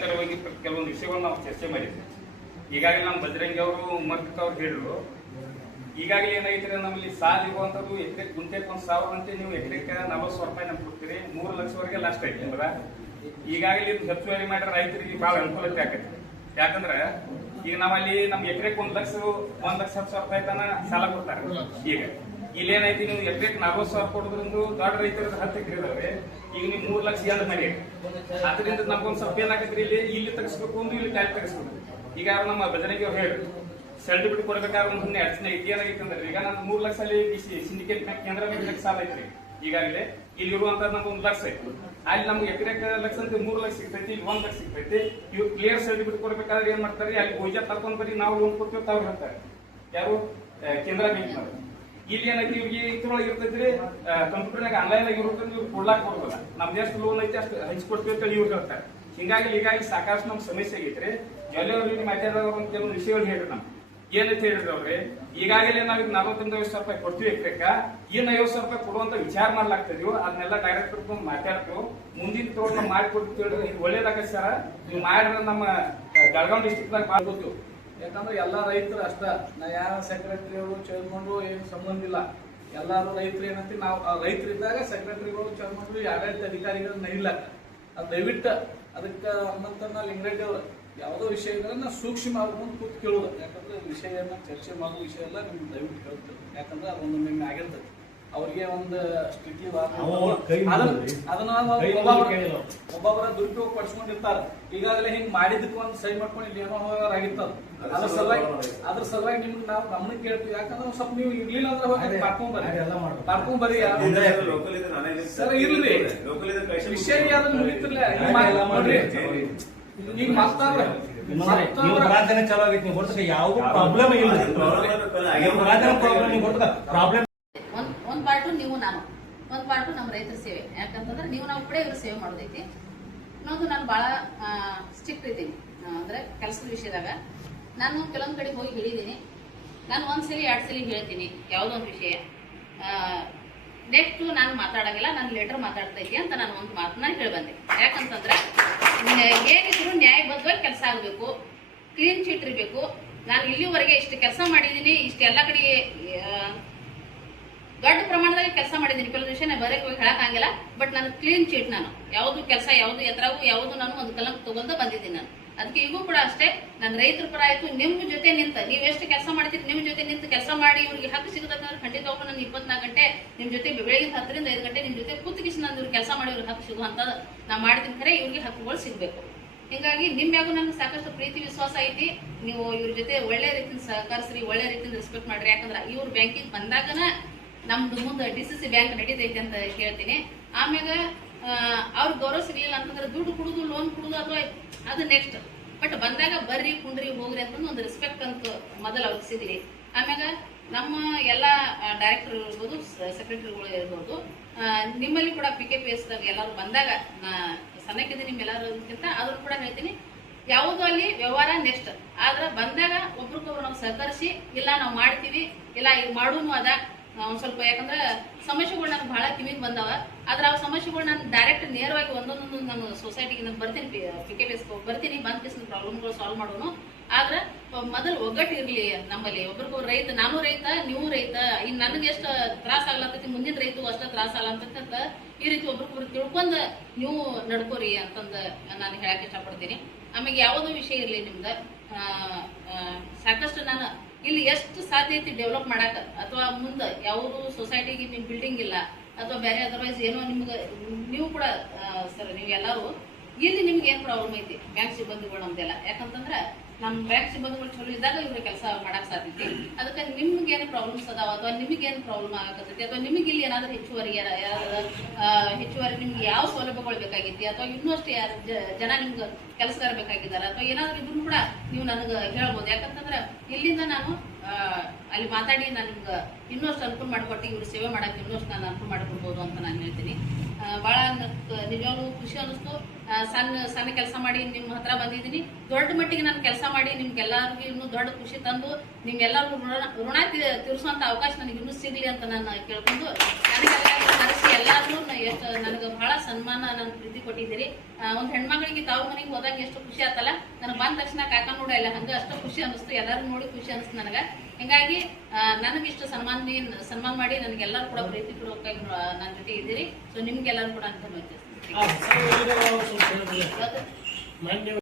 ಕೆಲವೊಂದು ವಿಷಯಗಳನ್ನ ನಾವು ಚರ್ಚೆ ಮಾಡಿದ್ವಿ. ಈಗಾಗಲೇ ನಮ್ಮ ಬಜರಂಗಿ ಅವರು ಉಮರ್ಕತ್ ಅವ್ರು ಹೇಳಿದ್ರು, ಈಗಾಗಲೇ ಏನಾಗಿದ್ರೆ ನಮ್ಮಲ್ಲಿ ಸಾಲ ಇರುವಂತದ್ದು ಎಕರೆ ಗುಂಟೆಗೆ 1,000 ಅಂತೆ, ನೀವು ಎಕರೆಗೆ 40,000 ರೂಪಾಯಿ ನಮ್ಗೆ ಕೊಡ್ತೀರಿ, 3 ಲಕ್ಷವರೆಗೆ ಲಾಸ್ಟ್ ಐತಿ ಅಂದ್ರ ಈಗಾಗಲೇ ಇದು ಹೆಚ್ಚುವರಿ ಮಾಡಿದ್ರೆ ರೈತರಿಗೆ ಬಹಳ ಅನುಕೂಲತೆ ಆಕೈತಿ. ಯಾಕಂದ್ರ ಈಗ ನಾವಲ್ಲಿ ನಮ್ಗೆ ಎಕರೆಗೆ 1,10,000 ರೂಪಾಯಿ ತನ ಸಾಲ ಕೊಡ್ತಾರೆ. ಈಗ ಇಲ್ಲೇನೈತಿ, ನೀವು ಎಕರೆಗೆ 40,000 ಕೊಡೋದ್ರಿಂದ ದೊಡ್ಡ ರೈತರ 10 ಎಕರೆ ಇದಾವೆ, ಈಗ ನೀವು 3 ಲಕ್ಷ ಎಂದ ಮಾಡಿ. ಅದರಿಂದ ನಮ್ಗೊಂದು ಸ್ವಲ್ಪ ಏನಾಗತ್ರಿ, ಇಲ್ಲಿ ತೆಗಿಸ್ಬೇಕು ಅಂದ್ರೆ ಇಲ್ಲಿ ಟ್ಯಾಕ್ ತೆಗಿಸ್ಬೇಕು. ಈಗ ನಮ್ಮ ಬಜರಂಗಿ ಅವ್ರು ಹೇಳಿ ಸರ್ಟಿಫಿಕೇಟ್ ಕೊಡ್ಬೇಕಾದ್ರೆ ಒಂದು ಅಡಚಣೆ ಏನಾಗಿತ್ತು ಅಂದ್ರೆ, ಈಗ ನಾನು 3 ಲಕ್ಷ ಅಲ್ಲಿ ಸಿಂಡಿಕೇಟ್ ಬ್ಯಾಂಕ್ ಕೇಂದ್ರ ಬ್ಯಾಂಕ್ ಸಾಲ ಐತ್ರಿ. ಈಗಾಗಲೇ ಇಲ್ಲಿ ಇರುವಂತ ನಮ್ಗೆ 1 ಲಕ್ಷ ಐತಿ, ಅಲ್ಲಿ ನಮ್ಗೆ ಎಕರೆಗೆ ಲಕ್ಷ ಅಂತ 3 ಲಕ್ಷ ಸಿಗ್ತೈತಿ, ಇಲ್ಲಿ 1 ಲಕ್ಷ ಸಿಗ್ತೈತಿ. ಇವ್ರು ಕ್ಲಿಯರ್ ಸರ್ಟಿಫಿಕೇಟ್ ಕೊಡ್ಬೇಕಾದ್ರೆ ಏನ್ ಮಾಡ್ತಾರೆ, ಅಲ್ಲಿ ಗೋಜಾ ತರ್ಕೊಂಡ್ ಬರೀ ನಾವು ಲೋನ್ ಕೊಡ್ತೀವಿ ಅವ್ರು ಹೇಳ್ತಾರೆ, ಯಾರು ಕೇಂದ್ರ ಬ್ಯಾಂಕ್. ಇಲ್ಲಿ ಏನೈತಿ, ಇವ್ರಿಗೆ ಇದ್ರೊಳಗೆ ಇರ್ತೈತ್ರಿ ಕಂಪ್ಯೂಟರ್ನಾಗ ಆನ್ಲೈನ್ ಆಗಿ ಇರುತ್ತೆ, ಇವ್ರು ಕೊಡ್ಲಾಕ್ ಕೊಡ್ಬೋದ, ನಮ್ದು ಎಷ್ಟು ಲೋನ್ ಐತಿ ಅಷ್ಟು ಹಂಚ್ಕೊಡ್ತೀವಿ ಅಂತ ಇವ್ರು ಹೇಳ್ತಾರೆ. ಹೀಗಾಗಿ ಸಾಕಷ್ಟು ನಮ್ಗೆ ಸಮಸ್ಯೆ ಆಗೈತ್ರಿ. ಎಲ್ಲರಿಗೆ ಮಾತಾಡೋರು ಅಂತ ಕೆಲವೊಂದು ವಿಷಯಗಳು ಹೇಳ್ರಿ. ನಮ್ಗೆ ಏನಂತ ಹೇಳಿದ್ರೆ ಅವ್ರಿ, ಈಗಾಗಲೇ ನಾವ್ 40,000 ರೂಪಾಯಿ ಕೊಡ್ತೀವಿ ಎಕರೆಕ, ಇನ್ನು 50,000 ರೂಪಾಯಿ ಕೊಡುವಂತ ವಿಚಾರ ಮಾಡ್ಲಾಗ್ತಿದೀವಿ. ಅದನ್ನೆಲ್ಲ ಡೈರೆಕ್ಟರ್ ಮಾತಾಡ್ತೀವಿ, ಮುಂದಿನ ತಗೊಂಡು ನಾವು ಮಾಡಿಕೊಡ್ತೀವಿ. ಇದು ಒಳ್ಳೇದಾಗತ್ತೆ ಸರ್, ನೀವು ಮಾಡಿದ್ರೆ ನಮ್ಮ ಬೆಳಗಾವಿ ಡಿಸ್ಟ್ರಿಕ್ಟ್ ದಾಗ ಮಾಡ್ಕೊತೀವಿ. ಯಾಕಂದ್ರೆ ಎಲ್ಲಾ ರೈತರು ಅಷ್ಟ, ನಾ ಯಾವ ಸೆಕ್ರೆಟರಿಗಳು ಚೇರ್ಮನ್ರು ಏನು ಸಂಬಂಧ ಇಲ್ಲ, ಎಲ್ಲಾರು ರೈತರು ಏನಂತ ನಾವು ರೈತರಿದ್ದಾಗ ಸೆಕ್ರೆಟರಿಗಳು ಚೇರ್ಮನ್ರು ಆಡಳಿತ ಅಧಿಕಾರಿಗಳನ್ನ ಇಲ್ಲ. ಅದು ದಯವಿಟ್ಟು ಅದಕ್ಕೆ ಹನುಮಂತನ ಲಿಂಗರೆಡ್ಡಿ ಅವರು ಯಾವುದೋ ವಿಷಯ ಇದ್ರೆ ನಾವು ಸೂಕ್ಷ್ಮ ಮುಂದೆ ಕೂತ್ ಕೇಳೋದು. ಯಾಕಂದ್ರೆ ವಿಷಯನ ಚರ್ಚೆ ಮಾಡೋ ವಿಷಯ ಎಲ್ಲ ನಿಮ್ಗೆ ದಯವಿಟ್ಟು ಕೇಳ್ತೇವೆ. ಯಾಕಂದ್ರೆ ಅದೊಂದು ಆಗಿರ್ತದೆ, ಅವ್ರಿಗೆ ಒಂದು ಸ್ಥಿತಿ ಅದನ್ನ ಒಬ್ಬೊಬ್ಬರ ದುರುಪಯೋಗ ಪಡಿಸ್ಕೊಂಡಿರ್ತಾರೆ. ಈಗಾಗಲೇ ಹಿಂಗ್ ಮಾಡಿದಕ್ಕೆ ಒಂದು ಸೈ ಮಾಡ್ಕೊಂಡು ಇಲ್ಲಿ ಏನೋ ಆಗಿರ್ತದ. ಅದ್ರ ಸಲುವಾಗಿ ನಿಮ್ಗೆ ನಾವು ಗಮನಕ್ಕೆ ಕೇಳ್ತೀವಿ. ಯಾಕಂದ್ರೆ ಸ್ವಲ್ಪ ನೀವು ಇರ್ಲಿಲ್ಲ ಅಂದ್ರೆ ಪಾಡ್ಕೊಂಡ್ ಬರ್ರಿ ಸರ್, ಇರ್ಲಿ ವಿಷಯ ಯಾರು ಮುಗಿತಿರ್ಲಿಲ್ಲ ನೋಡ್ರಿ. ಈಗ ಮಾತಾಡ್ರೆ ಚಲೋ ಆಗೈತಿ, ನೀವು ಹೊರತು ಯಾವ ಪ್ರಾಬ್ಲಮ್ ಇಲ್ಲ. ಪ್ರಾಬ್ಲಮ್ ಒಂದ್ ಪಾರ್ಟು ನೀವು ನಾನು, ಒಂದ್ ಪಾರ್ಟು ನಮ್ಮ ರೈತರ ಸೇವೆ. ಯಾಕಂತಂದ್ರೆ ನೀವು ನಾವು ಕೂಡ ಇವ್ರು ಸೇವೆ ಮಾಡೋದೈತಿ. ಇನ್ನೊಂದು ನಾನು ಬಹಳ ಸ್ಟ್ರಿಕ್ಟ್ ಇದ್ದೀನಿ, ಅಂದ್ರೆ ಕೆಲಸದ ವಿಷಯದಾಗ ನಾನು ಕೆಲವೊಂದ್ ಕಡೆ ಹೋಗಿ ಹೇಳಿದ್ದೀನಿ. ನಾನು 1 ಸಲ 2 ಸಲ ಹೇಳ್ತೀನಿ ಯಾವುದೋ ಒಂದು ವಿಷಯ, ನೆಕ್ಸ್ಟ್ ನಾನು ಮಾತಾಡಂಗಿಲ್ಲ, ನಾನು ಲೆಟರ್ ಮಾತಾಡ್ತೈತಿ ಅಂತ ನಾನು ಒಂದು ಮಾತನ್ನ ಹೇಳಿ ಬಂದೆ. ಯಾಕಂತಂದ್ರೆ ಏನಿದ್ರು ನ್ಯಾಯಬದ್ಧವಾಗಿ ಕೆಲಸ ಆಗಬೇಕು, ಕ್ಲೀನ್ ಚೀಟ್ ಇರಬೇಕು. ನಾನು ಇಲ್ಲಿವರೆಗೆ ಇಷ್ಟು ಕೆಲಸ ಮಾಡಿದ್ದೀನಿ, ಇಷ್ಟು ಎಲ್ಲ ಕಡೆ ದೊಡ್ಡ ಪ್ರಮಾಣದಲ್ಲಿ ಕೆಲಸ ಮಾಡಿದ್ದೀನಿ. ಕೆಲವು ವಿಷಯ ಬರಕ್ಕೆ ಹೋಗಿ ಹೇಳಕ್ಕಾಗಿಲ್ಲ, ಬಟ್ ನಾನು ಕ್ಲೀನ್ ಚೀಟ್, ನಾನು ಯಾವುದು ಕೆಲಸ ಯಾವುದು ಎತ್ತರಾಗೂ ಯಾವುದು ನಾನು ಒಂದು ಕಲಂಕ ತಗೊಂಡು ಬಂದಿದ್ದೀನಿ. ನಾನು ಅದಕ್ಕೆ ಈಗೂ ಕೂಡ ಅಷ್ಟೇ, ನನ್ನ ರೈತರ ಪರ ಆಯ್ತು, ನಿಮ್ಮ ಜೊತೆ ನಿಂತ ನೀವೆಷ್ಟು ಕೆಲಸ ಮಾಡ್ತೀರಿ, ನಿಮ್ಮ ಜೊತೆ ನಿಂತು ಕೆಲಸ ಮಾಡಿ ಇವ್ರಿಗೆ ಹಕ್ಕು ಸಿಗುತ್ತಂದ್ರೆ ಖಂಡಿತವಾಗ್ಲೂ ನಾನು 24 ಗಂಟೆ ನಿಮ್ಮ ಜೊತೆ ಬೆಳಗಿನ 10 ರಿಂದ 5 ಗಂಟೆ ನಿಮ್ಮ ಜೊತೆ ಕೂತ್ಕಿಸಿ ನಾನು ಇವ್ರಿಗೆ ಕೆಲಸ ಮಾಡಿ ಇವ್ರಿಗೆ ಹಕ್ಕು ಸಿಗುವಂಥದ್ದು ನಾ ಮಾಡ್ತೀನಿ. ಖರೆ ಇವ್ರಿಗೆ ಹಕ್ಕುಗಳು ಸಿಗಬೇಕು. ಹೀಗಾಗಿ ನಿಮ್ಮ್ಯಾಗೂ ನನಗೆ ಸಾಕಷ್ಟು ಪ್ರೀತಿ ವಿಶ್ವಾಸ ಐತಿ. ನೀವು ಇವ್ರ ಜೊತೆ ಒಳ್ಳೆ ರೀತಿಯಿಂದ ಸಹಕರಿಸ್ರಿ, ಒಳ್ಳೆ ರೀತಿಯಿಂದ ರೆಸ್ಪೆಕ್ಟ್ ಮಾಡ್ರಿ. ಯಾಕಂದ್ರೆ ಇವ್ರು ಬ್ಯಾಂಕಿಗೆ ಬಂದಾಗನ ನಮ್ದು ಮುಂದೆ DCC ಬ್ಯಾಂಕ್ ನಡೀತೈತಿ ಅಂತ ಹೇಳ್ತೀನಿ. ಆಮ್ಯಾಗ ಅವ್ರಿಗೆ ಗೌರವ ಸಿಗ್ಲಿಲ್ಲ ಅಂತಂದ್ರೆ ದುಡ್ಡು ಕೊಡುದು, ಲೋನ್ ಕೊಡುದು ಅಥವಾ ಅದು ನೆಕ್ಸ್ಟ್, ಬಟ್ ಬಂದಾಗ ಬರ್ರಿ ಕುಂಡ್ರಿ ಹೋಗ್ರಿ ಅಂತಂದು ಒಂದು ರೆಸ್ಪೆಕ್ಟ್ ಅಂತ ಮೊದಲು ಅವ್ರಿಗೆ ಸಿಗ್ಲಿ. ಆಮ್ಯಾಗ ನಮ್ಮ ಎಲ್ಲ ಡೈರೆಕ್ಟರ್ ಇರ್ಬೋದು, ಸೆಕ್ರೆಟರಿಗಳು ಇರ್ಬೋದು, ನಿಮ್ಮಲ್ಲಿ ಕೂಡ PKPS ದಾಗ ಎಲ್ಲರೂ ಬಂದಾಗ ಸಣ್ಣಕ್ಕಿದೆ ನಿಮ್ಮೆಲ್ಲರಿಗಿಂತ ಆದ್ರೂ ಕೂಡ ಹೇಳ್ತೀನಿ, ಯಾವುದು ಅಲ್ಲಿ ವ್ಯವಹಾರ ನೆಕ್ಸ್ಟ್ ಆದ್ರೆ ಬಂದಾಗ ಒಬ್ರಿಗೊಬ್ರು ನಾವು ಸಹಕರಿಸಿ, ಇಲ್ಲ ನಾವು ಮಾಡ್ತೀವಿ, ಇಲ್ಲ ಈಗ ಮಾಡೂನು ಅದ ಒಂದ್ ಸ್ವಲ್ಪ. ಯಾಕಂದ್ರೆ ಸಮಸ್ಯೆಗಳು ನನಗೆ ಬಹಳ ಕಿವಿಗೆ ಬಂದವ, ಆದ್ರೆ ಆ ಸಮಸ್ಯೆಗಳು ನಾನು ಡೈರೆಕ್ಟ್ ನೇರವಾಗಿ ಒಂದೊಂದು ನಮ್ಮ ಸೊಸೈಟಿಗೆ ನಾನು ಬರ್ತೀನಿ, PKPS ಬರ್ತೀನಿ, ಬಂದ್ ಪ್ರಾಬ್ಲಮ್ಗಳು ಸಾಲ್ವ್ ಮಾಡೋನು. ಆದ್ರೆ ಮೊದಲು ಒಗ್ಗಟ್ಟು ಇರ್ಲಿ ನಮ್ಮಲ್ಲಿ. ಒಬ್ರಿಗೊಬ್ರು ರೈತ, ನಾನು ರೈತ, ನೀವು ರೈತ, ಇನ್ ನನಗೆ ಎಷ್ಟು ತ್ರಾಸ ಆಗ್ಲತ್ತೈತಿ, ಮುಂದಿನ ರೈತರು ಅಷ್ಟ ತ್ರಾಸ ಆಗಂತ ಈ ರೀತಿ ಒಬ್ರಿಗೊಬ್ರು ತಿಳ್ಕೊಂಡ್ ನೀವು ನಡ್ಕೋರಿ ಅಂತಂದ ನಾನು ಹೇಳಕ್ ಇಷ್ಟಪಡ್ತೀನಿ. ಆಮೇಲೆ ಯಾವುದೋ ವಿಷಯ ಇರ್ಲಿ ನಿಮ್ದು, ಸಾಕಷ್ಟು ನಾನು ಇಲ್ಲಿ ಎಷ್ಟು ಸಾಧ್ಯ ಐತಿ ಡೆವಲಪ್ ಮಾಡಾಕ, ಅಥವಾ ಮುಂದೆ ಯಾವುದು ಸೊಸೈಟಿಗೆ ನಿಮ್ ಬಿಲ್ಡಿಂಗ್ ಇಲ್ಲ ಅಥವಾ ಬೇರೆ ಅದರ್ವೈಸ್ ಏನೋ ನಿಮ್ಗೆ ನೀವು ಕೂಡ ಸರ್, ನೀವು ಎಲ್ಲರೂ ಇಲ್ಲಿ ನಿಮ್ಗೆ ಏನ್ ಪ್ರಾಬ್ಲಮ್ ಐತಿ ಬ್ಯಾಂಕ್ ಸಿಬ್ಬಂದಿಗಳು ನಮ್ದೆಲ್ಲ. ಯಾಕಂತಂದ್ರೆ ನಮ್ಮ ಬ್ಯಾಂಕ್ ಸಿಬ್ಬಂದಿಗಳು ಚಲೋ ಇದ್ದಾಗ ಇವ್ರ ಕೆಲಸ ಮಾಡಕ್ ಸಾಧ್ಯತೆ. ಅದಕ್ಕೆ ನಿಮ್ಗೆ ಏನು ಪ್ರಾಬ್ಲಮ್ಸ್ ಅದಾವ ಅಥವಾ ನಿಮ್ಗೆ ಏನು ಪ್ರಾಬ್ಲಮ್ ಆಗತೈತಿ, ಅಥವಾ ನಿಮ್ಗೆ ಇಲ್ಲಿ ಏನಾದ್ರೂ ಹೆಚ್ಚುವರಿ ನಿಮ್ಗೆ ಯಾವ ಸೌಲಭ್ಯಗಳು ಬೇಕಾಗೈತಿ, ಅಥವಾ ಇನ್ನೂ ಅಷ್ಟೇ ಜನ ನಿಮ್ಗೆ ಕೆಲಸಗಾರ ಬೇಕಾಗಿದ್ದಾರೆ, ಅಥವಾ ಏನಾದ್ರೂ ಇದನ್ನು ಕೂಡ ನೀವು ನನಗೆ ಹೇಳ್ಬೋದು. ಯಾಕಂತಂದ್ರೆ ಇಲ್ಲಿಂದ ನಾನು ಅಲ್ಲಿ ಮಾತಾಡಿ ನಾನು ನಿಮ್ಗೆ ಇನ್ನಷ್ಟು ಅನುಕೂಲ ಮಾಡಿಕೊಟ್ಟು ಇವ್ರು ಸೇವೆ ಮಾಡಕ್ಕೆ ಇನ್ನಷ್ಟು ನಾನು ಅನುಕೂಲ ಮಾಡಿಕೊಡ್ಬೋದು ಅಂತ ನಾನು ಹೇಳ್ತೀನಿ. ಭಾಳ ನಿಜವಾಗ್ಲೂ ಖುಷಿ ಅನ್ನಿಸ್ತು. ಸಣ್ಣ ಕೆಲಸ ಮಾಡಿ ನಿಮ್ಮ ಹತ್ರ ಬಂದಿದ್ದೀನಿ. ದೊಡ್ಡ ಮಟ್ಟಿಗೆ ನಾನು ಕೆಲಸ ಮಾಡಿ ನಿಮ್ಗೆಲ್ಲರಿಗೂ ಇನ್ನೂ ದೊಡ್ಡ ಖುಷಿ ತಂದು ನಿಮ್ಗೆಲ್ಲರಿಗೂ ಋಣ ತೀರಿಸುವಂತ ಅವಕಾಶ ನನಗೆ ಇನ್ನೂ ಸಿಗ್ಲಿ ಅಂತ ನಾನು ಕೇಳ್ಕೊಂಡು ನನಗೆಲ್ಲರೂ ಕರೆಸಿ ಎಲ್ಲಾದ್ರೂ ಎಷ್ಟು ನನಗೆ ಬಹಳ ಸನ್ಮಾನ ನನ್ನ ಪ್ರೀತಿ ಕೊಟ್ಟಿದ್ದೀರಿ. ಒಂದು ಹೆಣ್ಮಗಳಿಗೆ ತಾವು ಮನೆಗೆ ಹೋದಾಗ ಎಷ್ಟು ಖುಷಿ ಆತಲ್ಲ, ನನಗೆ ಬಂದ ತಕ್ಷಣ ಕಾಕ ನೋಡ ಇಲ್ಲ ಹಂಗ ಅಷ್ಟು ಖುಷಿ ಅನಿಸ್ತು, ಎಲ್ಲರೂ ನೋಡಿ ಖುಷಿ ಅನಿಸ್ತು ನನಗೆ. ಹಿಂಗಾಗಿ ನನಗಿಷ್ಟು ಸನ್ಮಾನ ಮಾಡಿ ನನಗೆಲ್ಲರೂ ಕೂಡ ಪ್ರೀತಿ ಕೊಡೋಕೆ ನನ್ನ ಜೊತೆ ಇದ್ದೀರಿ. ಸೊ ನಿಮ್ಗೆಲ್ಲರೂ ಕೂಡ ಅಂತ ಮಾನ್ಯ